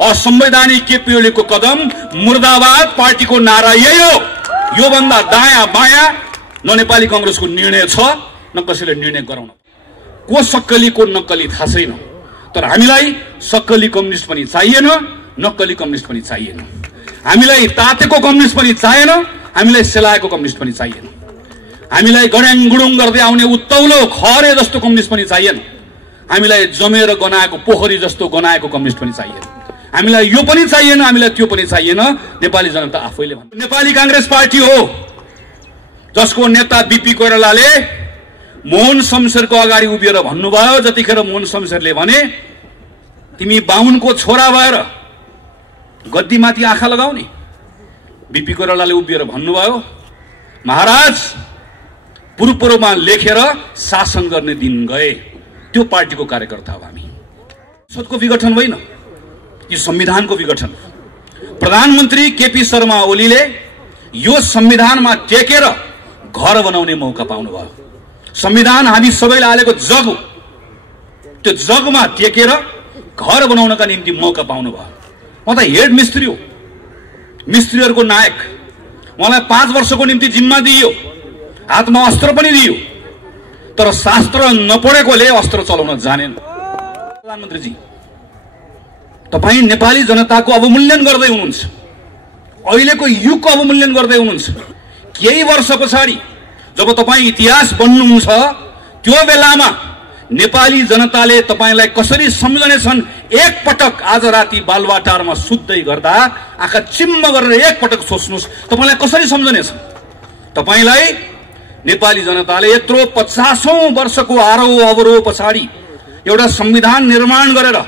असंवैधानिक केपी ओलीको कदम मुर्दाबाद पार्टीको नारा यही हो। यो भन्दा दायाँ बायाँ न नेपाली कांग्रेसको निर्णय छ न कसैले निर्णय गराउन। को सक्कली को नक्कली थाहा छैन, तर हामीलाई सक्कली कम्युनिस्ट पनि चाहिएन, नक्कली कम्युनिस्ट पनि चाहिएन। हामीलाई तातेको कम्युनिस्ट पनि चाहिएन, हामीलाई सेलाएको कम्युनिस्ट पनि चाहिएन। हामीलाई गड्याङ गुडुङ गर्दै आउने उत्तौलो खरे जस्तो कम्युनिस्ट पनि चाहिएन। हामीलाई जमेर गनाएको पोखरी जस्तो गनाएको कम्युनिस्ट पनि चाहिएन। हामीलाई यो पनि चाहिएन, हामीलाई त्यो पनि चाहिएन। नेपाली जनता आफैले भन्छ। नेपाली कांग्रेस पार्टी हो जसको नेता बीपी कोइरालाले मोहन शमशेरको अगाडि उभिएर भन्नुभयो, जतिखेर मोहन शमशेरले भने तिमी बाहुनको छोरा भएर गद्दीमाथि आँखा लगाउने, बीपी कोइरालाले उभिएर भन्नुभयो महाराज पूर्वमा लेखेर शासन गर्ने दिन गए। त्यो पार्टीको कार्यकर्ता हो हामी। संसदको विघटन होइन, यो संविधानको विघटन। प्रधानमन्त्री केपी शर्मा ओलीले यो संविधानमा टेकेर घर बनाउने मौका पाउनुभयो। संविधान हामी सबैले हालेको जग हो, त्यो जगमा टेकेर घर बनाउनका निम्ति मौका पाउनुभयो। म त हेड मिस्त्री हो, मिस्त्रीहरूको नायक। मलाई 5 वर्षको निम्ति जिम्मा दिइयो, हातमा अस्त्र पनि दिइयो, तर शास्त्र नपढेकोले अस्त्र चलाउन जानेन। प्रधानमन्त्रीजी तपाईं नेपाली जनताको अवमूल्यन गर्दै हुनुहुन्छ, अहिलेको युगको अवमूल्यन गर्दै हुनुहुन्छ। केही वर्ष पछाडि जब तपाईं इतिहास बन्नुहुन्छ त्यो बेलामा नेपाली जनताले तपाईंलाई कसरी सम्झनेछन्। एक पटक आज राति बालुवाटारमा सुत्दै गर्दा आँखा चिम्म गरेर एक पटक सोच्नुहोस् तपाईंलाई कसरी सम्झनेछ। तपाईंलाई नेपाली जनताले यत्रो 50औं वर्षको आरोह अवरोह पछाडि एउटा संविधान निर्माण गरेर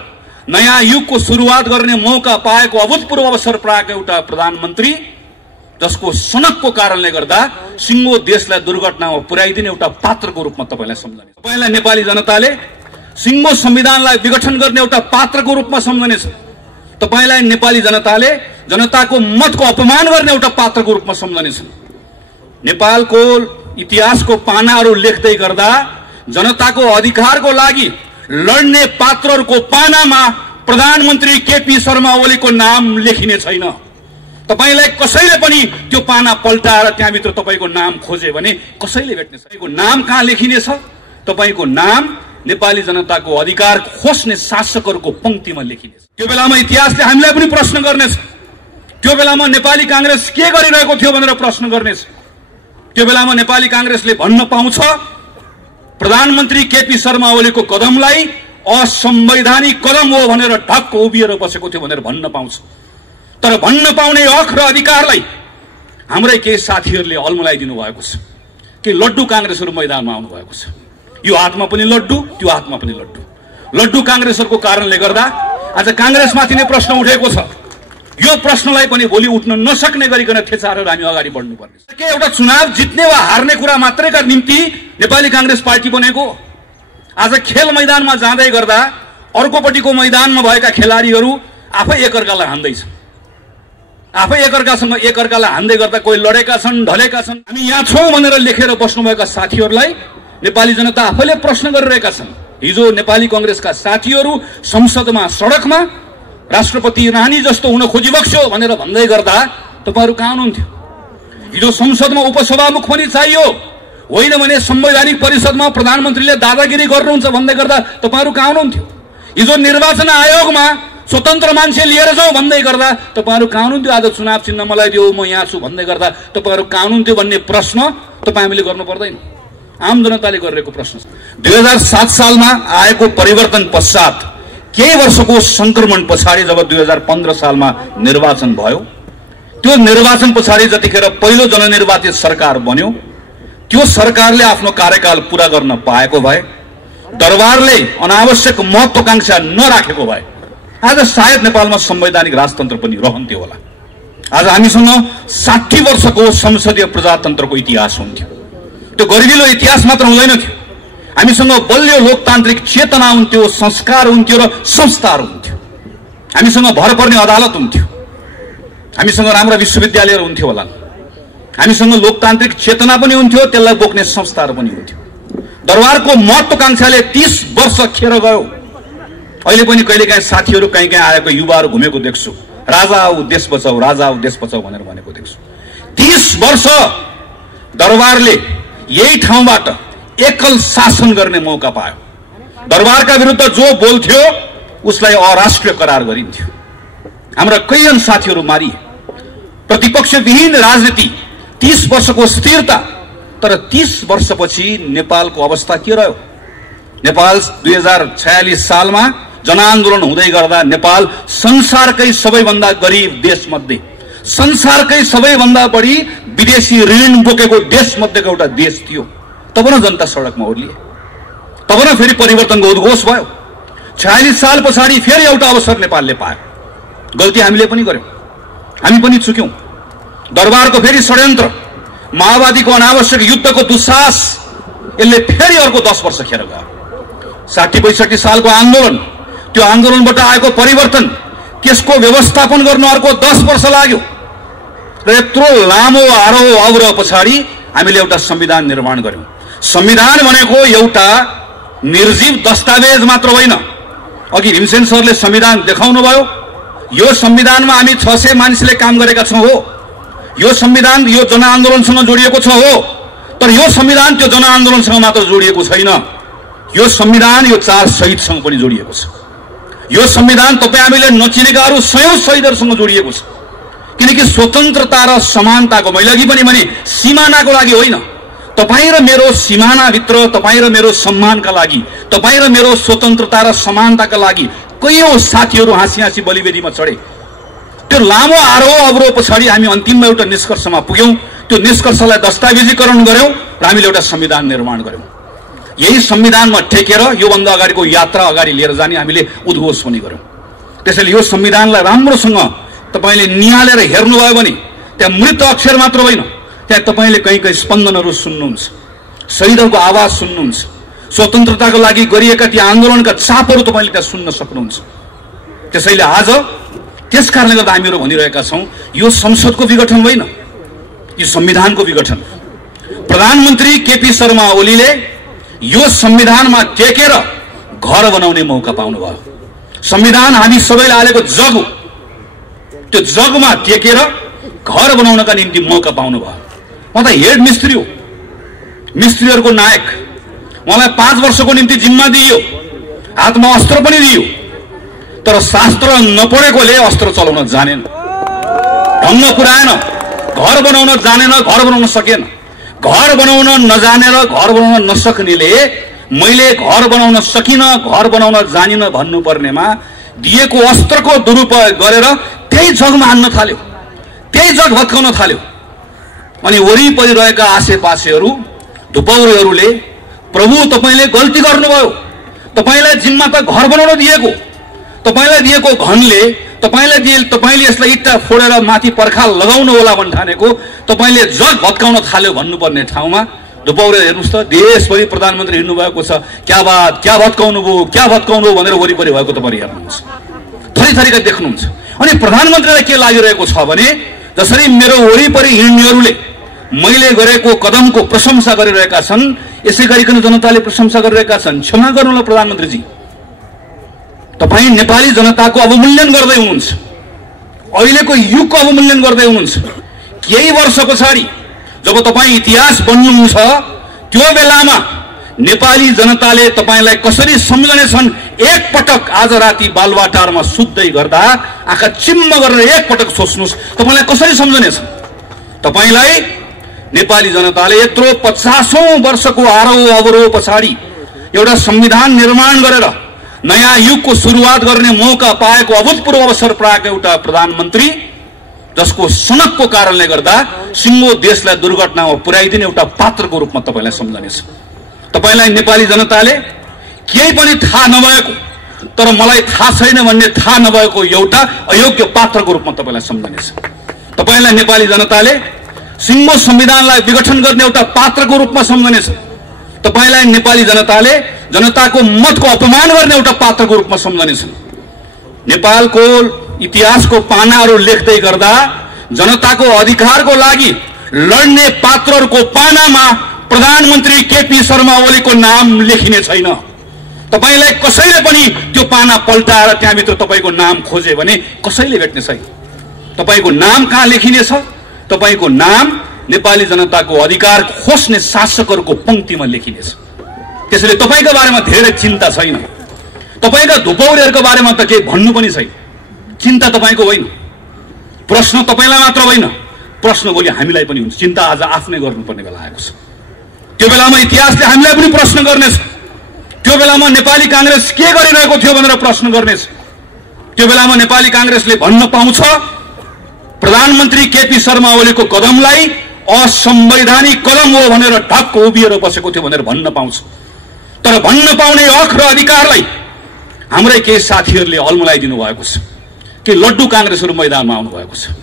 नयाँ युगको सुरुवात गर्ने मौका पाएको, अभूतपूर्व अवसर पाएको एउटा प्रधानमन्त्री जसको सनकको कारणले गर्दा सिङ्गो देशलाई दुर्घटनामा पुर्याइदिने एउटा पात्रको रूपमा तपाईलाई सम्झने। तपाईलाई नेपाली जनताले सिङ्गो संविधानलाई विघटन गर्ने एउटा पात्रको रूपमा सम्झनेछ। तपाईलाई नेपाली जनताले जनताको मतको अपमान गर्ने एउटा पात्रको रूपमा सम्झनेछ। नेपालको इतिहासको पानाहरू लेख्दै गर्दा जनताको अधिकारको लागि लड्ने पात्रहरूको पानामा प्रधानमन्त्री केपी शर्मा ओलीको नाम लेखिने छैन। तपाईलाई कसैले पनि त्यो पाना पल्टाएर त्यहाँभित्र तपाईको नाम खोजे भने कसैले भेट्ने छैन। तपाईको नाम कहाँ लेखिनेछ? तपाईको नाम नेपाली जनताको अधिकार खोज्ने शासकहरूको पंक्तिमा लेखिनेछ। त्यो बेलामा इतिहासले हामीलाई पनि प्रश्न गर्नेछ। त्यो बेलामा नेपाली कांग्रेस के गरिरहेको थियो भनेर प्रश्न गर्नेछ। त्यो बेलामा नेपाली कांग्रेसले भन्न पाउँछ प्रधानमन्त्री केपी शर्मा ओलीको कदमलाई असंवैधानिक कदम हो भनेर ढक्क उभिएर बसेको थियो भनेर भन्न पाउँछ। तर भन्न पाउने हक र अधिकारलाई हाम्रै केही साथीहरूले अल्मलाइदिनु भएको छ कि लड्डु कांग्रेसहरू मैदानमा आउनु भएको छ। यो हातमा पनि लड्डु, त्यो हातमा पनि लड्डु। लड्डु कांग्रेसहरूको कारणले गर्दा आज कांग्रेसमाथि नै प्रश्न उठेको छ। यो प्रश्नलाई पनि भोलि उठ्न नसक्ने गरिकन थेचारेर हामी अगाडि बढ्नुपर्ने छ। के एउटा चुनाव जित्ने वा हार्ने कुरा मात्रैका निम्ति नेपाली कांग्रेस पार्टी बनेको? आज खेल मैदानमा जाँदै गर्दा अर्कोपट्टिको मैदानमा भएका खेलाडीहरू आफै एकअर्कालाई हान्दैछन्, आफै एकअर्कालाई हान्दै गर्दा कोही लडेका छन्, ढलेका छन्। हामी यहाँ छौं भनेर लेखेर बस्नुभएका साथीहरूलाई नेपाली जनता आफैले प्रश्न गरिरहेका छन्। हिजो नेपाली कांग्रेसका साथीहरू संसदमा सडकमा राष्ट्रपति रानी जस्तो हुन खोजिबक्स्यो भनेर भन्दै गर्दा तपाईहरु कहाँ हुनुहुन्थ्यो? हिजो संसदमा उपसभामुख पनि चाहियो, होइन भने संवैधानिक परिषदमा प्रधानमन्त्रीले दादागिरी गर्नुहुन्छ भन्दै गर्दा तपाईहरु कहाँ हुनुहुन्थ्यो? हिजो निर्वाचन आयोगमा स्वतन्त्र मान्छे लिएर जाऊ भन्दै गर्दा तपाईहरु कहाँ हुनुहुन्थ्यो? आज चुनाव चिन्ह मलाई दियो, म यहाँ छु भन्दै गर्दा तपाईहरु कहाँ हुनुहुन्थ्यो भन्ने प्रश्न तपाई हामीले गर्नु पर्दैन, आम जनताले गरिरहेको प्रश्न छ। 2007 सालमा आएको परिवर्तन पश्चात केही वर्षको संक्रमण पछाडि जब 2015 सालमा निर्वाचन भयो, त्यो निर्वाचन पछाडि जतिखेर पहिलो जननिर्वाचित सरकार बन्यो, त्यो सरकारले आफ्नो कार्यकाल पूरा गर्न पाएको भए, दरबारले अनावश्यक महत्वाकांक्षा नराखेको भए आज सायद नेपालमा संवैधानिक राजतन्त्र पनि रहन्थ्यो होला। आज हामीसँग 60 वर्षको संसदीय प्रजातन्त्रको इतिहास हुन्थ्यो। त्यो गरिलो इतिहास मात्र हुँदैन थियो, हामीसँग बलियो लोकतान्त्रिक चेतना हुन्थ्यो, संस्कार हुन्थ्यो र संस्थार हुन्थ्यो। हामीसँग भर पर्ने अदालत हुन्थ्यो, हामीसँग राम्रा विश्वविद्यालयहरू हुन्थ्यो होला, हामीसँग लोकतान्त्रिक चेतना पनि हुन्थ्यो, त्यसलाई बोक्ने संस्थाहरू पनि हुन्थ्यो। दरबारको महत्वाकांक्षाले 30 वर्ष खेर गयो। अहिले पनि कहिलेकाहीँ साथीहरू कहीँ कहीँ आएको युवाहरू घुमेको देख्छु, राजा आऊ देश बचाऊ, राजा आऊ देश बचाऊ भनेर भनेको देख्छु। 30 वर्ष दरबारले यही ठाउँबाट एकल शासन गर्ने मौका पायो। दरबारका विरुद्ध जो बोल्थ्यो उसलाई अराष्ट्रिय करार गरिन्थ्यो। हाम्रा कैयन साथीहरू मारिए। प्रतिपक्षविहीन राजनीति, 30 वर्षको स्थिरता। तर 30 वर्षपछि नेपालको अवस्था के रह्यो? नेपाल 2046 सालमा जनआन्दोलन हुँदै गर्दा नेपाल संसारकै सबैभन्दा गरिब देशमध्ये, संसारकै सबैभन्दा बढी विदेशी ऋण बोकेको देशमध्येको एउटा देश थियो। तब न जनता सडकमा ओर्लिए, तब न फेरि परिवर्तनको उद्घोष भयो। 46 साल पछाडि फेरि एउटा अवसर नेपालले पायो। गल्ती हामीले पनि गर्यौं, हामी पनि चुक्यौं। दरबारको फेरि षड्यन्त्र, माओवादीको अनावश्यक युद्धको दुस्साहस, यसले फेरि अर्को 10 वर्ष खेर गयो। 60-65 सालको आन्दोलन, त्यो आन्दोलनबाट आएको परिवर्तन, त्यसको व्यवस्थापन गर्न अर्को 10 वर्ष लाग्यो। र यत्रो लामो आरोह अवरोह पछाडि हामीले एउटा संविधान निर्माण गर्यौं। संविधान भनेको एउटा निर्जीव दस्तावेज मात्र होइन। अघि भीमसेन सरले संविधान देखाउनु भयो। यो संविधानमा हामी 600 मानिसले काम गरेका छौं हो। यो संविधान यो जनआन्दोलनसँग जोडिएको छ हो। तर यो संविधान त्यो जनआन्दोलनसँग मात्र जोडिएको छैन। यो संविधान यो 4 शहीदसँग पनि जोडिएको छ। यो संविधान तपाईँ हामीले नचिनेका अरू सयौं शहीदहरूसँग जोडिएको छ। किनकि स्वतन्त्रता र समानताको, मैले अघि पनि भने सिमानाको लागि होइन, तपाईँ र मेरो सिमानाभित्र, तपाईँ र मेरो सम्मानका लागि, तपाईँ र मेरो स्वतन्त्रता र समानताका लागि कैयौं साथीहरू हाँसी हाँसी बलिवेदीमा चढे। त्यो लामो आरोह अवरोह पछाडि हामी अन्तिममा एउटा निष्कर्षमा पुग्यौं। त्यो निष्कर्षलाई दस्तावेजीकरण गर्यौं र हामीले एउटा संविधान निर्माण गर्यौं। यही संविधानमा टेकेर योभन्दा अगाडिको यात्रा अगाडि लिएर जाने हामीले उद्घोष पनि गर्यौं। त्यसैले यो संविधानलाई राम्रोसँग तपाईले निहालेर हेर्नुभयो भने त्यहाँ मृत अक्षर मात्र होइन, त्यहाँ तपाईले कहीँ कहीँ स्पन्दनहरू सुन्नुहुन्छ, शहीदहरूको आवाज सुन्नुहुन्छ, स्वतन्त्रताको लागि गरिएका ती आन्दोलनका छापहरू तपाईले त्यहाँ सुन्न सक्नुहुन्छ। त्यसैले आज त्यस कारणले गर्दा हामीहरू भनिरहेका छौं, यो संसदको विघटन होइन, यो संविधानको विघटन। प्रधानमन्त्री केपी शर्मा ओलीले यो संविधानमा टेकेर घर बनाउने मौका पाउनुभयो। संविधान हामी सबैले हालेको जग हो। त्यो जगमा टेकेर घर बनाउनका निम्ति मौका पाउनुभयो। म त हेड मिस्त्री हो, मिस्त्रीहरूको नायक। मलाई 5 वर्षको निम्ति जिम्मा दिइयो, हातमा अस्त्र पनि दिइयो। तर शास्त्र नपढेकोले अस्त्र चलाउन जानेन, ढङ्ग पुर्याएन, घर बनाउन जानेन, घर बनाउन सकेन। घर बनाउन नजानेर घर बनाउन नसक्नेले मैले घर बनाउन सकिन, घर बनाउन जानिन भन्नुपर्नेमा दिएको अस्त्रको दुरुपयोग गरेर त्यही जगमा हान्न थाल्यो, त्यही जग भत्काउन थाल्यो। अनि वरिपरि रहेका आसेपासेहरू, धुपौरेहरूले प्रभु तपाईले गल्ती गर्नुभयो, तपाईलाई जिम्मा त घर बनाउन दिएको, तपाईलाई दिएको घनले तपाईले यसलाई इट्टा फोडेर माथि पर्खाल लगाउनु होला भन्ठानेको तपाईले जग भत्काउन थाल्यो भन्नुपर्ने ठाउँमा धुपौरे हेर्नुस् त देशभरि प्रधानमन्त्री हिँड्नु भएको छ। क्या भत्काउनु भयो भनेर वरिपरि भएको तपाईले हेर्नुहुन्छ, थरीथरीका देख्नुहुन्छ। अनि प्रधानमन्त्रीलाई के लागिरहेको छ भने जसरी मेरो वरिपरि हिँड्नेहरूले मैले गरेको कदमको प्रशंसा गरिरहेका छन्, यसै गरिकन जनताले प्रशंसा गरिरहेका छन्। क्षमा गर्नुहोला प्रधानमन्त्रीजी, तपाई नेपाली जनताको अवमूल्यन गर्दै हुनुहुन्छ, अहिलेको युगको अवमूल्यन गर्दै हुनुहुन्छ। केही वर्ष पछाडि जब तपाई इतिहास बन्नुहुन्छ त्यो बेलामा नेपाली जनताले तपाईलाई कसरी सम्झने छन्, एकपटक आज राति बालुवाटारमा सुत्दै गर्दा आँखा चिम्म गरेर एकपटक सोच्नुस् तपाईलाई कसरी सम्झने छन्। तपाईलाई नेपाली जनताले यत्रो 50औं वर्षको आरोह अवरोह पछाडि एउटा संविधान निर्माण गरेर नयाँ युगको सुरुवात गर्ने मौका पाएको, अभूतपूर्व अवसर पाएको एउटा प्रधानमन्त्री जसको सनकको कारणले गर्दा सिङ्गो देशलाई दुर्घटनामा पुर्याइदिने एउटा पात्रको रूपमा तपाईलाई सम्झनेछ। तपाईलाई नेपाली जनताले केही पनि थाहा नभएको, तर मलाई थाहा छैन भन्ने थाहा नभएको एउटा अयोग्य पात्रको रूपमा तपाईलाई सम्झनेछ। तपाईलाई नेपाली जनताले सिङ्गो संविधानलाई विघटन गर्ने एउटा पात्रको रूपमा सम्झनेछ। तपाईलाई नेपाली जनताले जनताको मतको अपमान गर्ने एउटा पात्रको रूपमा सम्झनेछन्। नेपालको इतिहासको पानाहरू लेख्दै गर्दा जनताको अधिकारको लागि लड्ने पात्रहरूको पानामा प्रधानमन्त्री केपी शर्मा ओलीको नाम लेखिने छैन। तपाईलाई कसैले पनि त्यो पाना पल्टाएर त्यहाँभित्र तपाईको नाम खोजे भने कसैले भेट्ने छैन। तपाईको नाम कहाँ लेखिनेछ? तपाईको नाम नेपाली जनताको अधिकार खोज्ने शासकहरूको पंक्तिमा लेखिनेछ। त्यसैले तपाईको बारेमा धेरै चिन्ता छैन। तपाईका धुपौरीहरूको बारेमा त केही भन्नु पनि छैन। चिन्ता तपाईको होइन। प्रश्न तपाईलाई मात्र होइन, प्रश्न भोलि हामीलाई पनि हुन्छ। चिन्ता आज आफ्नै गर्नुपर्ने बेला आएको छ। त्यो बेलामा इतिहासले हामीलाई पनि प्रश्न गर्नेछ। त्यो बेलामा नेपाली कांग्रेस के गरिरहेको थियो भनेर प्रश्न गर्नेछ। त्यो बेलामा नेपाली कांग्रेसले भन्न पाउँछ प्रधानमन्त्री केपी शर्मा ओलीको कदमलाई असंवैधानिक कदम हो भनेर ढक्क उभिएर बसेको थियो भनेर भन्न पाउँछ। तर भन्न पाउने हक र अधिकारलाई हाम्रै केही साथीहरूले अल्मलाइदिनु भएको छ कि लड्डु कांग्रेसहरू मैदानमा आउनु भएको छ।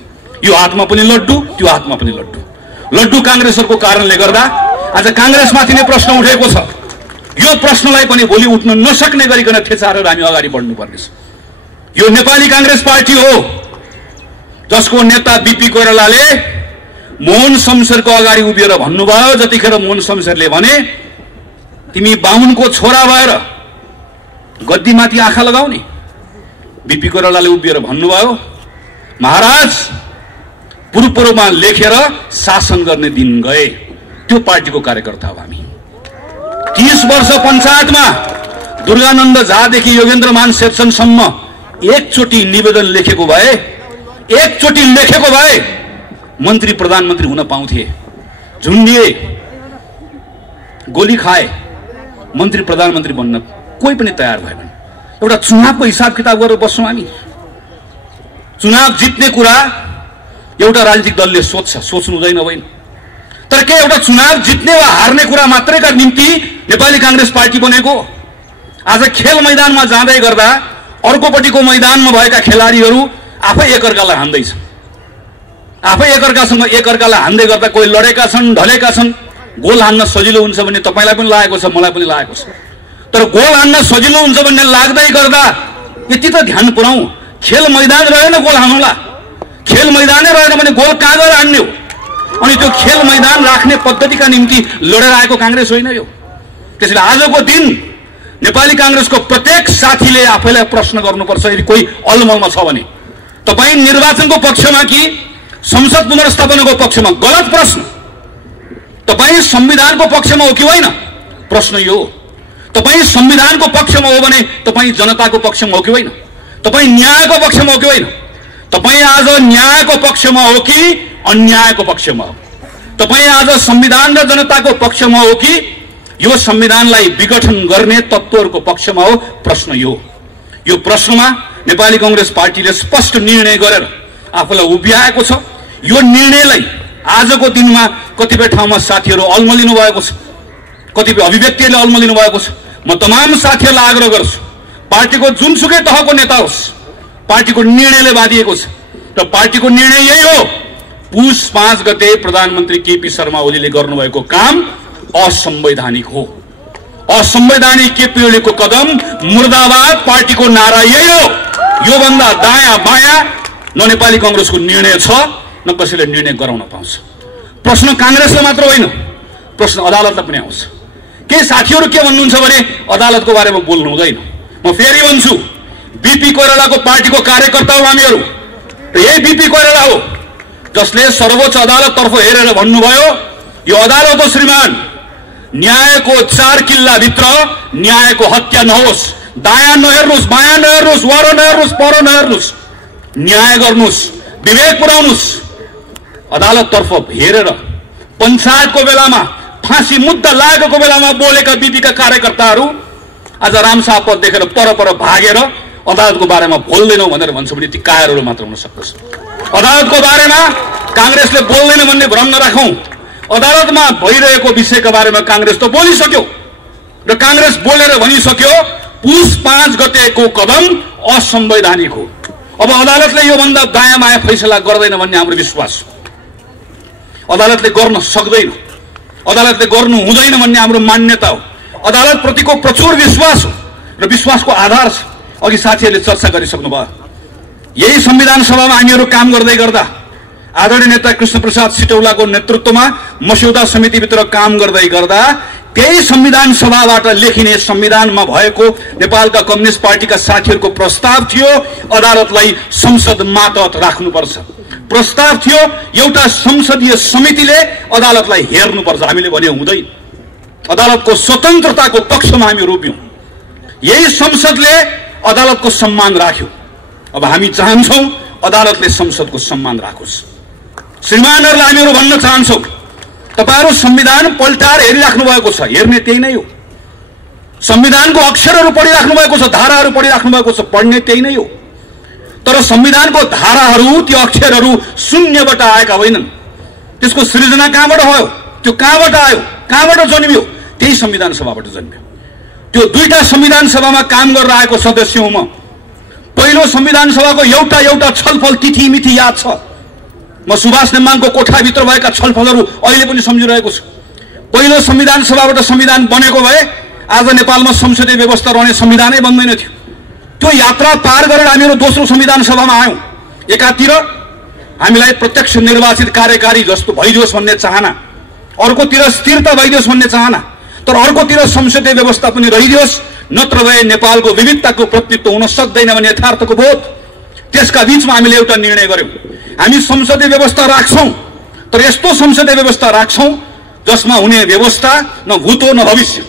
यो हातमा पनि लड्डु, त्यो हातमा पनि लड्डु। लड्डु कांग्रेसहरूको कारणले गर्दा आज कांग्रेसमाथि नै प्रश्न उठेको छ। यो प्रश्नलाई पनि भोलि उठ्न नसक्ने गरिकन थेचारेर हामी अगाडि बढ्नुपर्नेछ। यो नेपाली कांग्रेस पार्टी हो जसको नेता बीपी कोइरालाले मोहन शमशेरको अगाडि उभिएर भन्नुभयो, जतिखेर मोहन शमशेरले भने तिमी बाहुनको छोरा भएर गद्दीमाथि आँखा लगाउने, बीपी कोइरालाले उभिएर भन्नुभयो महाराज पूर्वमा लेखेर शासन गर्ने दिन गए। त्यो पार्टीको कार्यकर्ता हो हामी। 30 वर्ष पञ्चायतमा दुर्गानन्द झादेखि योगेन्द्रमान शेरचनसम्म एकचोटि निवेदन लेखेको भए, एकचोटि लेखेको भए मन्त्री प्रधानमन्त्री हुन पाउँथे। झुन्डिए, गोली खाए, मन्त्री प्रधानमन्त्री बन्न कोही पनि तयार भएन। एउटा चुनावको हिसाब किताब गरेर बस्छौं हामी। चुनाव जित्ने कुरा एउटा राजनीतिक दलले सोच्नु हुँदैन होइन। तर के एउटा चुनाव जित्ने वा हार्ने कुरा मात्रैका निम्ति नेपाली कांग्रेस पार्टी बनेको? आज खेल मैदानमा जाँदै गर्दा अर्कोपट्टिको मैदानमा भएका खेलाडीहरू आफै एकअर्कालाई हान्दैछ। आफै एकअर्कालाई हान्दै गर्दा कोही लडेका छन्, ढलेका छन्। गोल हान्न सजिलो हुन्छ भन्ने तपाईलाई पनि लागेको छ, मलाई पनि लागेको छ। तर गोल हान्न सजिलो हुन्छ भन्ने लाग्दै गर्दा यति त ध्यान पुर्याउँ, खेल मैदान रहेन गोल हान्नुला। खेल मैदानै रहेन भने गोल कहाँ गएर हान्ने हो? अनि त्यो खेल मैदान राख्ने पद्धतिका निम्ति लडेर आएको कांग्रेस होइन यो। त्यसैले आजको दिन नेपाली कांग्रेसको प्रत्येक साथीले आफैलाई प्रश्न गर्नुपर्छ यदि कोही अलमलमा छ भने, तपाई निर्वाचनको पक्षमा कि संसद पुनर्स्थापनाको पक्षमा? गलत प्रश्न। तपाई संविधानको पक्षमा हो कि होइन? प्रश्न यो। तपाई संविधानको पक्षमा हो भने तपाई जनताको पक्षमा हो कि होइन? तपाई न्यायको पक्षमा हो कि होइन? तपाई आज न्यायको पक्षमा हो कि अन्यायको पक्षमा हो? तपाई आज संविधान र जनताको पक्षमा हो कि यो संविधानलाई विघटन गर्ने तत्त्वहरूको पक्षमा हो? प्रश्न यो। यो प्रश्नमा नेपाली कांग्रेस पार्टीले स्पष्ट निर्णय गरेर आफूलाई उभ्याएको छ। यो निर्णयलाई आजको दिनमा कतिपय ठाउँमा साथीहरू अल्मलिनु भएको छ, कतिपय अभिव्यक्तिहरूले अल्मलिनु भएको छ। म तमाम साथीहरूलाई आग्रह गर्छु, पार्टीको जुनसुकै तहको नेता होस्, पार्टीको निर्णयले बाँधिएको छ र पार्टीको निर्णय यही हो। पुष 5 गते प्रधानमन्त्री केपी शर्मा ओलीले गर्नुभएको काम असंवैधानिक हो। असंवैधानिक केपी ओलीको कदम मुर्दाबाद पार्टीको नारा यही हो। यो भन्दा दायाँ बायाँ न नेपाली कांग्रेसको निर्णय छ न कसैले निर्णय गराउन पाउँछ। प्रश्न कांग्रेसले मात्र होइन, प्रश्न अदालतलाई पनि आउँछ। केही साथीहरू के भन्नुहुन्छ भने अदालतको बारेमा बोल्नु हुँदैन। म फेरि भन्छु, बीपी कोइरालाको पार्टीको कार्यकर्ता हो हामीहरू। यही बीपी कोइराला हो जसले सर्वोच्च अदालततर्फ हेरेर भन्नुभयो यो अदालत हो श्रीमान, न्यायको 4 किल्लाभित्र न्यायको हत्या नहोस्, दायाँ नहेर्नुहोस्, बायाँ नहेर्नुहोस्, वर नहेर्नुहोस्, पर नहेर्नुहोस्, न्याय गर्नुहोस्, विवेक पुर्याउनुहोस्। अदालततर्फ हेरेर पञ्चायतको बेलामा फाँसी मुद्दा लागेको बेलामा बोलेका बीपीका कार्यकर्ताहरू आज रामशाह पद देखेर पर भागेर अदालतको बारेमा बोल्दैनौ भनेर भन्छ भने ती कायरहरू मात्र हुन सक्दछ। अदालतको बारेमा कांग्रेसले बोल्दैन भन्ने भ्रम नराखौं। अदालतमा भइरहेको विषयका बारेमा कांग्रेस त बोलिसक्यो र कांग्रेस बोलेर भनिसक्यो पुष 5 गतेको कदम असंवैधानिक हो। अब अदालतले यो भन्दा दायाँ बायाँ फैसला गर्दैन भन्ने हाम्रो विश्वास हो। अदालतले गर्न सक्दैन, अदालतले गर्नु हुँदैन भन्ने हाम्रो मान्यता हो। अदालत प्रतिको प्रचुर विश्वास हो र विश्वासको आधार छ। अघि साथीहरूले चर्चा गरिसक्नु भयो। यही संविधान सभामा हामीहरू काम गर्दै गर्दा आदरणीय नेता कृष्ण प्रसाद सिटौलाको नेतृत्वमा मस्यौदा समितिभित्र काम गर्दै गर्दा त्यही संविधान सभाबाट लेखिने संविधानमा भएको नेपालका कम्युनिस्ट पार्टीका साथीहरूको प्रस्ताव थियो अदालतलाई संसद मातहत राख्नुपर्छ। प्रस्ताव थियो एउटा संसदीय समितिले अदालतलाई हेर्नुपर्छ। हामीले भने हुँदैन, अदालतको स्वतन्त्रताको पक्षमा हामी रोप्यौं। यही संसदले अदालतको सम्मान राख्यो। अब हामी चाहन्छौं अदालतले संसदको सम्मान राखोस्। श्रीमानहरुलाई हामीहरू भन्न चाहन्छौं, तपाईहरु संविधान पल्टाएर हेरिराख्नु भएको छ, हेर्ने त्यही नै हो। संविधानको अक्षरहरू पढिराख्नु भएको छ, धाराहरू पढिराख्नु भएको छ, पढ्ने त्यही नै हो। तर संविधानको धाराहरू, त्यो अक्षरहरू शून्यबाट आएका होइनन्। त्यसको सृजना कहाँबाट भयो, त्यो कहाँबाट आयो, कहाँबाट जन्मियो? त्यही संविधान सभाबाट जन्मियो। त्यो दुईटा संविधान सभामा काम गरेर आएको सदस्य हुँ म। पहिलो संविधान सभाको एउटा एउटा छलफल तिथि मिथि याद छ। म सुभाष नेमाङको कोठाभित्र भएका छलफलहरू अहिले पनि सम्झिरहेको छु। पहिलो संविधान सभाबाट संविधान बनेको भए आज नेपालमा संसदीय व्यवस्था रहने संविधानै बन्दैन थियो। त्यो यात्रा पार गरेर हामीहरू दोस्रो संविधान सभामा आयौं। एकातिर हामीलाई प्रत्यक्ष निर्वाचित कार्यकारी जस्तो भइदियोस् भन्ने चाहना, अर्कोतिर स्थिरता भइदियोस् भन्ने चाहना, तर अर्कोतिर संसदीय व्यवस्था पनि रहिदियोस्, नत्र भए नेपालको विविधताको प्रतिनिधित्व हुन सक्दैन भन्ने यथार्थको बोध। त्यसका बीचमा हामीले एउटा निर्णय गर्यौं, हामी संसदीय व्यवस्था राख्छौं, तर यस्तो संसदीय व्यवस्था राख्छौं जसमा हुने व्यवस्था न भूत हो न भविष्य।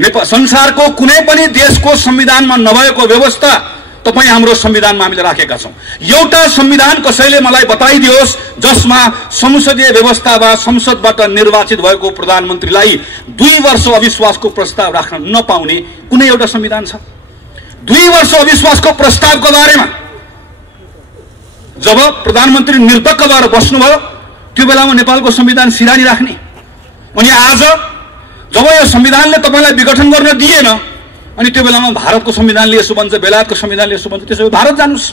संसारको कुनै पनि देशको संविधानमा नभएको व्यवस्था तपाई हाम्रो संविधानमा हामीले राखेका छौं। एउटा संविधान कसैले मलाई बताइदियोस् जसमा संसदीय व्यवस्था वा संसदबाट निर्वाचित भएको प्रधानमन्त्रीलाई 2 वर्ष अविश्वासको प्रस्ताव राख्न नपाउने कुनै एउटा संविधान छ? 2 वर्ष अविश्वासको प्रस्तावको बारेमा जब प्रधानमन्त्री निर्धक्क भएर बस्नुभयो त्यो बेलामा नेपालको संविधान सिरानी राख्ने, अनि आज जब यो संविधानले तपाईलाई विघटन गर्न दिएन अनि त्यो बेलामा भारतको संविधानले यसो भन्छ, बेलायतको संविधानले यसो भन्छ, त्यसो भए भारत जानुस्,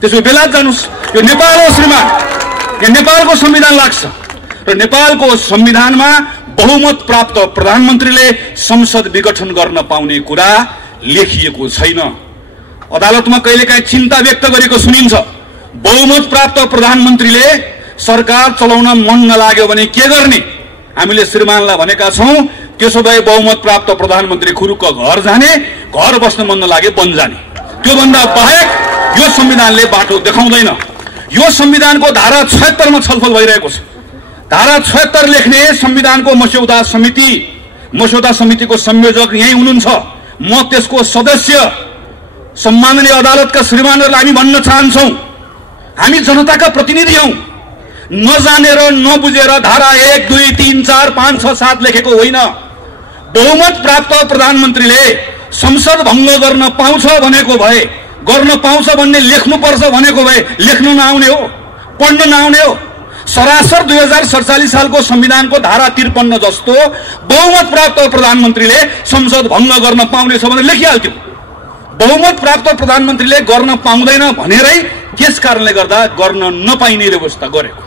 त्यसो भए बेलायत जानुस्। यो नेपाल हो श्रीमान, यो नेपालको संविधान लाग्छ र नेपालको संविधानमा बहुमत प्राप्त प्रधानमन्त्रीले संसद विघटन गर्न पाउने कुरा लेखिएको छैन। अदालतमा कहिलेकाहीँ चिन्ता व्यक्त गरेको सुनिन्छ, बहुमत प्राप्त प्रधानमन्त्रीले सरकार चलाउन मन नलाग्यो भने के गर्ने? हामीले श्रीमानलाई भनेका छौं त्यसो भए बहुमत प्राप्त प्रधानमन्त्री खुरुक्क घर जाने, घर बस्न मन नलागे वन जाने। त्यो भन्दा बाहेक यो संविधानले बाटो देखाउँदैन। यो संविधानको धारा 76 मा छलफल भइरहेको छ। धारा 76 लेख्ने संविधानको मस्यौदा समितिको संयोजक यही हुनुहुन्छ, म त्यसको सदस्य। सम्माननीय अदालतका श्रीमानहरुलाई हामी भन्न चाहन्छौं, हामी जनताका प्रतिनिधि हौं। नजानेर नबुझेर धारा 1, 2, 3, 4, 5, 6, 7 लेखेको होइन। बहुमत प्राप्त प्रधानमन्त्रीले संसद भङ्ग गर्न पाउँछ भनेको भए, गर्न पाउँछ भन्ने लेख्नुपर्छ भनेको भए लेख्न नआउने हो, पढ्न नआउने हो। सरासर 2047 सालको संविधानको धारा 53 जस्तो बहुमत प्राप्त प्रधानमन्त्रीले संसद भङ्ग गर्न पाउने छ भनेर लेखिहाल्थ्यो। बहुमत प्राप्त प्रधानमन्त्रीले गर्न पाउँदैन भनेरै त्यस कारणले गर्दा गर्न नपाइने व्यवस्था गरेको।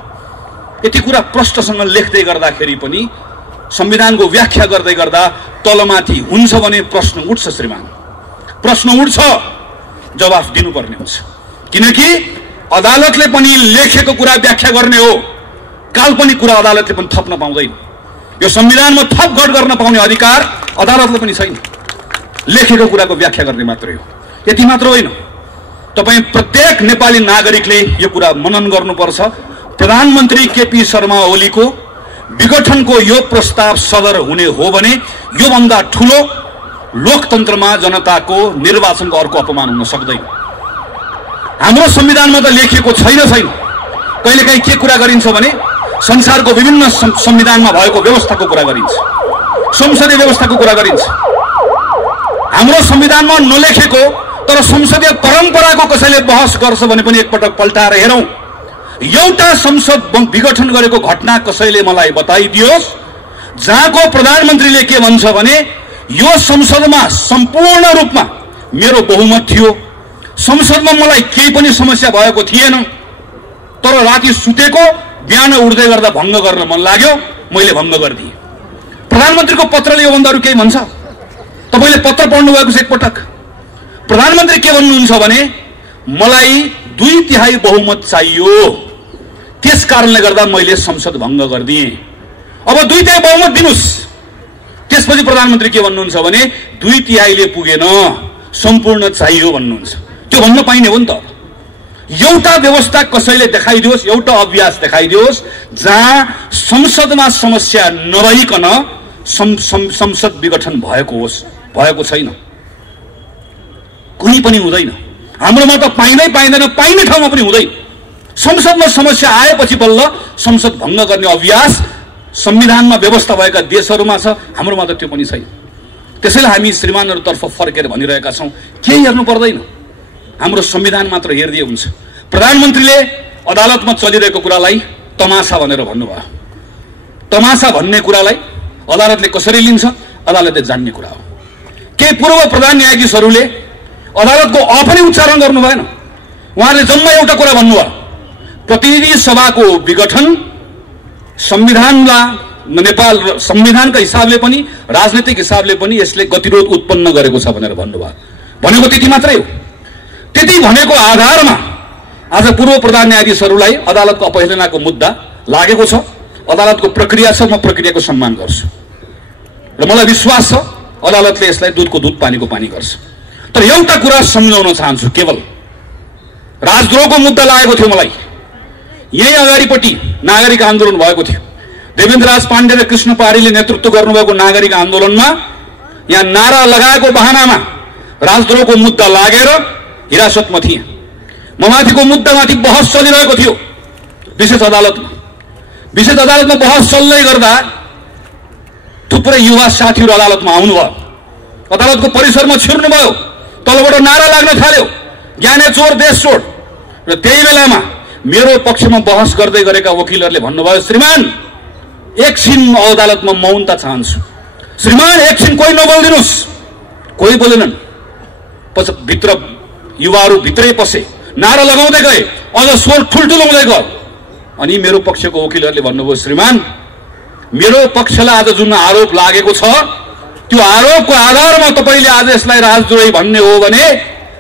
यति कुरा प्रष्टसँग लेख्दै गर्दाखेरि पनि संविधानको व्याख्या गर्दै गर्दा तलमाथि हुन्छ भने प्रश्न उठ्छ श्रीमान, प्रश्न उठ्छ, जवाफ दिनुपर्ने हुन्छ। किनकि अदालतले पनि लेखेको कुरा व्याख्या गर्ने हो, काल्पनिक कुरा अदालतले पनि थप्न पाउँदैन। यो संविधानमा थपघट गर्न पाउने अधिकार अदालतले पनि छैन, लेखेको कुराको व्याख्या गर्ने मात्रै हो। यति मात्र होइन, तपाई प्रत्येक नेपाली नागरिकले यो कुरा मनन गर्नुपर्छ। प्रधानमन्त्री केपी शर्मा ओलीको विघटनको यो प्रस्ताव सदर हुने हो भने यो भन्दा ठूलो लोकतन्त्रमा जनताको निर्वाचनको अर्को अपमान हुन सक्दैन। हाम्रो संविधानमा त लेखिएको छैन। कहिलेकाहीँ के कुरा गरिन्छ भने संसारको विभिन्न संविधानमा भएको व्यवस्थाको कुरा गरिन्छ, संसदीय व्यवस्थाको कुरा गरिन्छ। हाम्रो संविधानमा नलेखेको तर संसदीय परम्पराको कसैले बहस गर्छ भने पनि एकपटक पल्टाएर हेरौं। एउटा संसद विघटन गरेको घटना कसैले मलाई बताइदियोस् जहाँको प्रधानमन्त्रीले के भन्छ भने यो संसदमा सम्पूर्ण रूपमा मेरो बहुमत थियो, संसदमा मलाई केही पनि समस्या भएको थिएन, तर राति सुतेको बिहान उठ्दै गर्दा भङ्ग गर्न मन लाग्यो, मैले भङ्ग गरिदिएँ। प्रधानमन्त्रीको पत्रले यो भन्दा अरु केही भन्छ? तपाईले पत्र पढ्नु भएको छ एकपटक? प्रधानमन्त्री के भन्नुहुन्छ भने मलाई 2/3 बहुमत चाहियो, त्यस कारणले गर्दा मैले संसद भङ्ग गरिदिएँ। अब 2/3 बहुमत दिनुस्, त्यसपछि प्रधानमन्त्री के भन्नुहुन्छ भने 2/3 पुगेन, सम्पूर्ण चाहियो भन्नुहुन्छ। त्यो भन्न पाइने हो नि त। एउटा व्यवस्था कसैले देखाइदियोस्, एउटा अभ्यास देखाइदियोस् जहाँ संसदमा समस्या नरहिकन संसद विघटन भएको होस्। भएको छैन, कुनै पनि हुँदैन। हाम्रोमा त पाइनै पाइँदैन, पाइने ठाउँमा पनि हुँदैन। संसदमा समस्या आएपछि बल्ल संसद भङ्ग गर्ने अभ्यास संविधानमा व्यवस्था भएका देशहरूमा छ, हाम्रोमा त त्यो पनि छैन। त्यसैले हामी श्रीमानहरूतर्फ फर्केर भनिरहेका छौँ, केही हेर्नु पर्दैन, हाम्रो संविधान मात्र हेर्दिए हुन्छ। प्रधानमन्त्रीले अदालतमा चलिरहेको कुरालाई तमासा भनेर भन्नुभयो। तमासा भन्ने कुरालाई अदालतले कसरी लिन्छ, अदालतले जान्ने कुरा हो। केही पूर्व प्रधान न्यायाधीशहरूले अदालतको अ पनि उच्चारण गर्नु भएन। उहाँले जम्मा एउटा कुरा भन्नुभयो, प्रतिनिधि सभाको विघटन संविधानलाई नेपाल संविधानका हिसाबले पनि राजनीतिक हिसाबले पनि यसले गतिरोध उत्पन्न गरेको छ भनेर भन्नुभयो। भनेको त्यति मात्रै हो। त्यति भनेको आधारमा आज पूर्व प्रधान न्यायाधीशहरूलाई अदालतको अपहेलनाको मुद्दा लागेको छ। अदालतको प्रक्रिया छ, म प्रक्रियाको सम्मान गर्छु र मलाई विश्वास छ अदालतले यसलाई दुधको दुध पानीको पानी गर्छ। तर एउटा कुरा सम्झाउन चाहन्छु, केवल राजद्रोहको मुद्दा लागेको थियो मलाई। यही अगाडिपट्टि नागरिक आन्दोलन भएको थियो। देवेन्द्रराज पाण्डे र कृष्ण पारीले नेतृत्व गर्नुभएको नागरिक आन्दोलनमा यहाँ नारा लगाएको बहानामा राजद्रोहको मुद्दा लागेर हिरासतमा थिए। म माथिको मुद्दामाथि बहस चलिरहेको थियो विशेष अदालतमा। विशेष अदालतमा बहस चल्दै गर्दा थुप्रै युवा साथीहरू अदालतमा आउनुभयो। अदालतको परिसरमा छिर्नुभयो, तलबाट नारा लाग्न थाल्यो, ज्ञाने चोर देश छोड। र त्यही बेलामा मेरो पक्षमा बहस गर्दै गरेका वकिलहरूले भन्नुभयो, श्रीमान एकछिन अदालतमा मौनता चाहन्छु। श्रीमान एकछिन कोही नबोलिदिनुहोस्। कोही बोलेनन्। भित्र युवाहरू भित्रै पसे, नारा लगाउँदै गए, अझ स्वर ठुल्ठुलो हुँदै गयो। अनि मेरो पक्षको वकिलहरूले भन्नुभयो, श्रीमान मेरो पक्षलाई आज जुन आरोप लागेको छ त्यो आरोपको आधारमा तपाईले आज यसलाई राजद्रोही भन्ने हो भने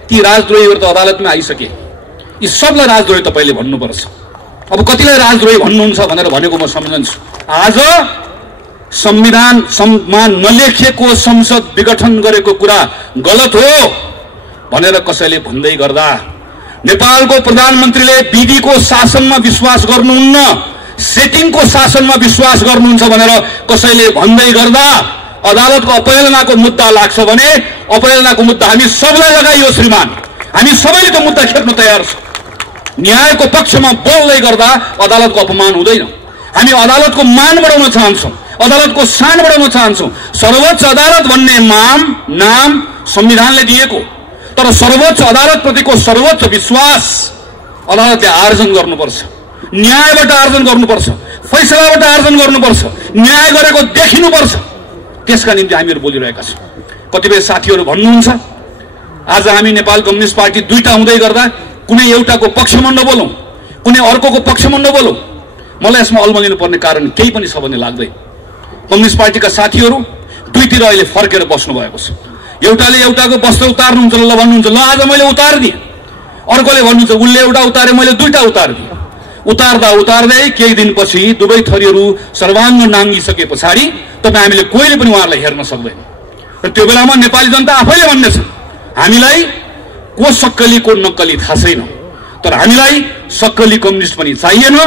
ती राजद्रोहीहरू त अदालतमा आइसके। यी सबलाई राजद्रोही तपाईले भन्नुपर्छ। अब कतिलाई राजद्रोही भन्नुहुन्छ भनेर भनेको म सम्झन्छु। आज संविधानमा नलेखिएको संसद विघटन गरेको कुरा गलत हो भनेर कसैले भन्दै गर्दा, नेपालको प्रधानमन्त्रीले विधिको शासनमा विश्वास गर्नुहुन्न, सेटिङको शासनमा विश्वास गर्नुहुन्छ भनेर कसैले भन्दै गर्दा अदालतको अपहेलनाको मुद्दा लाग्छ भने अपहेलनाको मुद्दा हामी सबलाई लगाइयो श्रीमान। हामी सबैले त्यो मुद्दा खेप्न तयार छौँ। न्यायको पक्षमा बोल्दै गर्दा अदालतको अपमान हुँदैन। हामी अदालतको मान बढाउन चाहन्छौँ, अदालतको शान बढाउन चाहन्छौँ। सर्वोच्च अदालत भन्ने नाम संविधानले दिएको, तर सर्वोच्च अदालतप्रतिको सर्वोच्च विश्वास अदालतले आर्जन गर्नुपर्छ, न्यायबाट आर्जन गर्नुपर्छ, फैसलाबाट आर्जन गर्नुपर्छ, न्याय गरेको देखिनुपर्छ। त्यसका निम्ति हामीहरू बोलिरहेका छौँ। कतिपय साथीहरू भन्नुहुन्छ आज हामी नेपाल कम्युनिस्ट पार्टी दुईटा हुँदै गर्दा कुनै एउटाको पक्षमा नबोलौँ, कुनै अर्कोको पक्षमा नबोलौँ। मलाई यसमा अल्मलिनु पर्ने कारण केही पनि छ भन्ने लाग्दैन। कम्युनिस्ट पार्टीका साथीहरू दुईतिर अहिले फर्केर बस्नु भएको छ। एउटाले एउटाको वस्त्र उतार्नुहुन्छ, ल भन्नुहुन्छ, ल आज मैले उतारिदिएँ। अर्कोले भन्नुहुन्छ उसले एउटा उतारे, मैले दुईटा उतारिदिएँ। उतार्दा उतार्दै केही दिनपछि दुवै थरीहरू सर्वाङ्ग नाङ्गिसके पछाडि तपाईँ हामीले कोहीले पनि उहाँहरूलाई हेर्न सक्दैन। र त्यो बेलामा नेपाली जनता आफैले भन्नेछ, हामीलाई को सक्कली को नक्कली थाहा छैन, तर हामीलाई सक्कली कम्युनिस्ट पनि चाहिएन,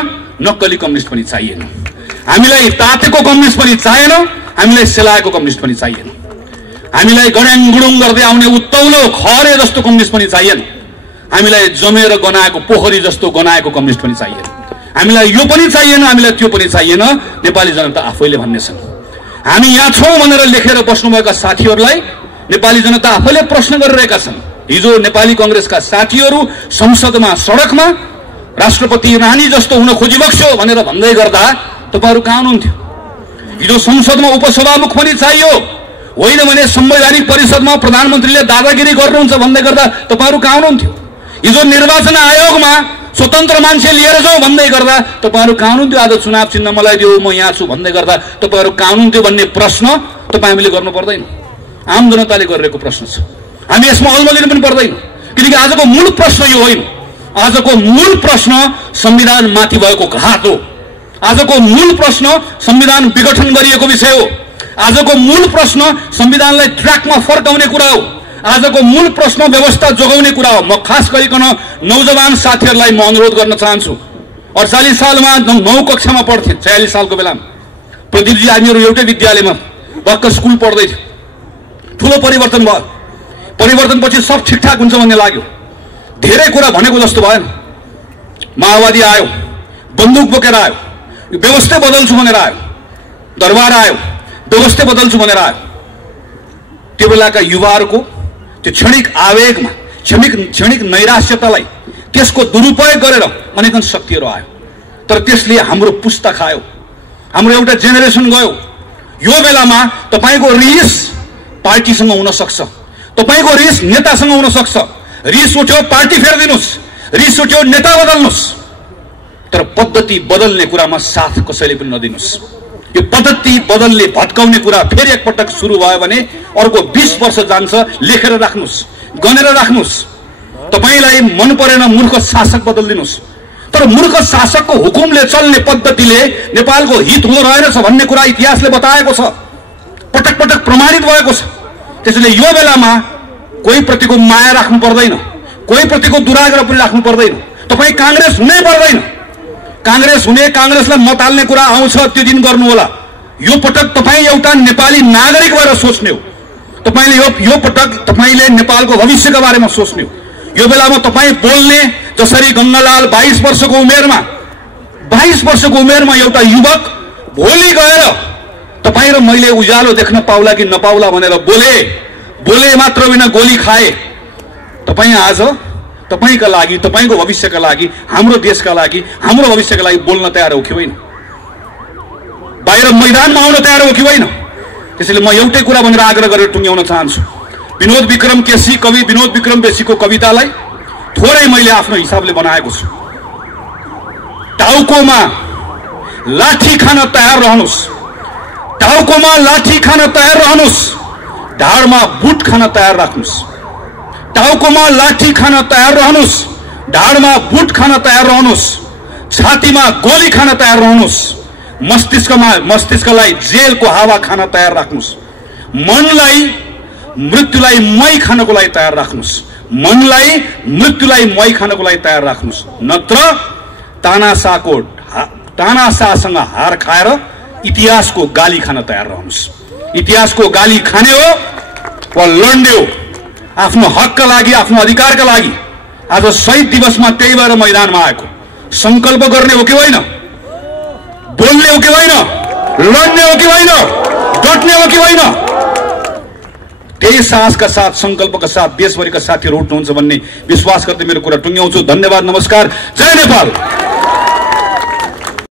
नक्कली कम्युनिस्ट पनि चाहिएन। हामीलाई तातेको कम्युनिस्ट पनि चाहिएन, हामीलाई सेलाएको कम्युनिस्ट पनि चाहिएन। हामीलाई गड्याङ गुडुङ गर्दै आउने उत्तौलो खरे जस्तो कम्युनिस्ट पनि चाहिएन। हामीलाई जमेर गनाएको पोखरी जस्तो गनाएको कम्युनिस्ट पनि चाहिएन। हामीलाई यो पनि चाहिएन, हामीलाई त्यो पनि चाहिएन। नेपाली जनता आफैले भन्नेछन्। हामी यहाँ छौँ भनेर लेखेर बस्नुभएका साथीहरूलाई नेपाली जनता आफैले प्रश्न गरिरहेका छन्। हिजो नेपाली कांग्रेसका साथीहरू संसदमा सडकमा राष्ट्रपति रानी जस्तो हुन खोजिबक्स्यो भनेर भन्दै गर्दा तपाईहरु कहाँ हुनुहुन्थ्यो? हिजो संसदमा उपसभामुख पनि चाहियो, होइन भने संवैधानिक परिषदमा प्रधानमन्त्रीले दादागिरी गर्नुहुन्छ भन्दै गर्दा तपाईहरु कहाँ हुनुहुन्थ्यो? हिजो निर्वाचन आयोगमा स्वतन्त्र मान्छे लिएर जाऊ भन्दै गर्दा तपाईहरु कहाँ हुनुहुन्थ्यो? आज चुनाव चिन्ह मलाई दिऊ, म यहाँ छु भन्दै गर्दा तपाईहरु कहाँ हुनुहुन्थ्यो भन्ने प्रश्न तपाई हामीले गर्नु पर्दैन। आम जनताले गरिरहेको प्रश्न छ। हामी यसमा अल्मलिनु पनि पर्दैन, किनकि आजको मूल प्रश्न यो होइन। आजको मूल प्रश्न संविधान माथि भएको घात हो। आजको मूल प्रश्न संविधान विघटन गरिएको विषय हो। आजको मूल प्रश्न संविधानलाई ट्र्याकमा फर्काउने कुरा हो। आजको मूल प्रश्न व्यवस्था जोगाउने कुरा हो। म खास गरिकन नौजवान साथीहरूलाई म अनुरोध गर्न चाहन्छु। 48 सालमा 9 कक्षामा पढ्थे, 46 सालको बेलामा प्रदीपजी हामीहरू एउटै विद्यालयमा भर्खर स्कुल पढ्दै थियो। ठुलो परिवर्तन भयो। परिवर्तनपछि सब ठिकठाक हुन्छ भन्ने लाग्यो। धेरै कुरा भनेको जस्तो भएन। माओवादी आयो, बन्दुक बोकेर आयो, व्यवस्था बदल्छु भनेर आयो, दरबार आयो, व्यवस्था बदल्छु भनेर आयो। त्यो बेलाका युवाहरूको त्यो क्षणिक आवेगमा, क्षणिक नैराश्यतालाई त्यसको दुरुपयोग गरेर अनेकन शक्तिहरू आयो। तर त्यसले हाम्रो पुस्ता खायो, हाम्रो एउटा जेनेरेसन गयो। यो बेलामा तपाईको रिस पार्टीसँग हुन सक्छ, तपाईको रिस नेतासँग हुन सक्छ। रिस उठ्यो पार्टी फेर्दिनुस्, रिस उठ्यो नेता बदल्नुस्, तर पद्धति बदल्ने कुरामा साथ कसैले पनि नदिनुस्। यो पद्धति बदलले भत्काउने कुरा फेरि एकपटक सुरु भयो भने अर्को 20 वर्ष जान्छ। लेखेर राख्नुस्, गनेर राख्नुस्। तपाईलाई मन परेन मूर्ख शासक बदल्दिनुस्, तर मूर्ख शासकको हुकुमले चल्ने पद्धतिले नेपालको हित हुँदो रहेछ भन्ने कुरा इतिहासले बताएको छ, पटक पटक प्रमाणित भएको छ। त्यसैले यो बेलामा कोही प्रतिको माया राख्नु पर्दैन, कोही प्रतिको दुराग्रह पनि राख्नु पर्दैन। तपाई कांग्रेस हुनै पर्दैन। कांग्रेस हुने, कांग्रेसलाई मत हाल्ने कुरा आउँछ त्यो दिन गर्नु होला। यो पटक तपाई एउटा नेपाली नागरिक भएर सोच्ने हो। तपाईले यो पटक तपाईले नेपालको भविष्यका बारेमा सोच्ने हो। यो बेलामा तपाई बोल्ने जसरी गंगालाल 22 वर्षको उमेरमा एउटा युवक भोलि गएर तपाई र मैले उज्यालो देख्न पाउला कि नपाउला भनेर बोले मात्र बिना गोली खाए। तपाई आज तपाईका लागि, तपाईको भविष्यका लागि, हाम्रो देशका लागि, हाम्रो भविष्यका लागि बोल्न तयार हो कि होइन? बाहिर मैदानमा आउन तयार हो कि होइन? त्यसैले म एउटै कुरा भनेर आग्रह गरेर टुङ्ग्याउन चाहन्छु। विनोद विक्रम केसी, कवि विनोद विक्रम केसीको कवितालाई थोरै मैले आफ्नो हिसाबले बनाएको छु। टाउकोमा लाठी खान तयार रहनुस्, टाउकोमा लाठी खान तयार रहनुस्, ढाडमा बुट खान तयार राख्नुस्। टाउकोमा लाठी खान तयार रहनुस्, ढाडमा बुट खान तयार रहनुस्, छातीमा गोली खान तयार रहनुस्, मस्तिष्कलाई जेलको हावा खान तयार राख्नुस्, मनलाई मृत्युलाई मै खानको लागि तयार राख्नुस्, मनलाई मृत्युलाई मै खानको लागि तयार राख्नुस्। नत्र तानाशाहसँग हार खाएर इतिहासको गाली खान तयार रहनुस्। इतिहासको गाली खाने हो वा लड्ने हो आफ्नो हकका लागि, आफ्नो अधिकारका लागि। आज शहीद दिवसमा त्यही भएर मैदानमा आएको। संकल्प गर्ने हो कि होइन? बोल्ने हो कि होइन? लड्ने हो कि होइन? डट्ने हो कि होइन? त्यही साहसका साथ, संकल्पका साथ देशभरिका साथीहरू उठ्नुहुन्छ भन्ने विश्वास गर्दै मेरो कुरा टुङ्ग्याउँछु। धन्यवाद, नमस्कार, जय नेपाल।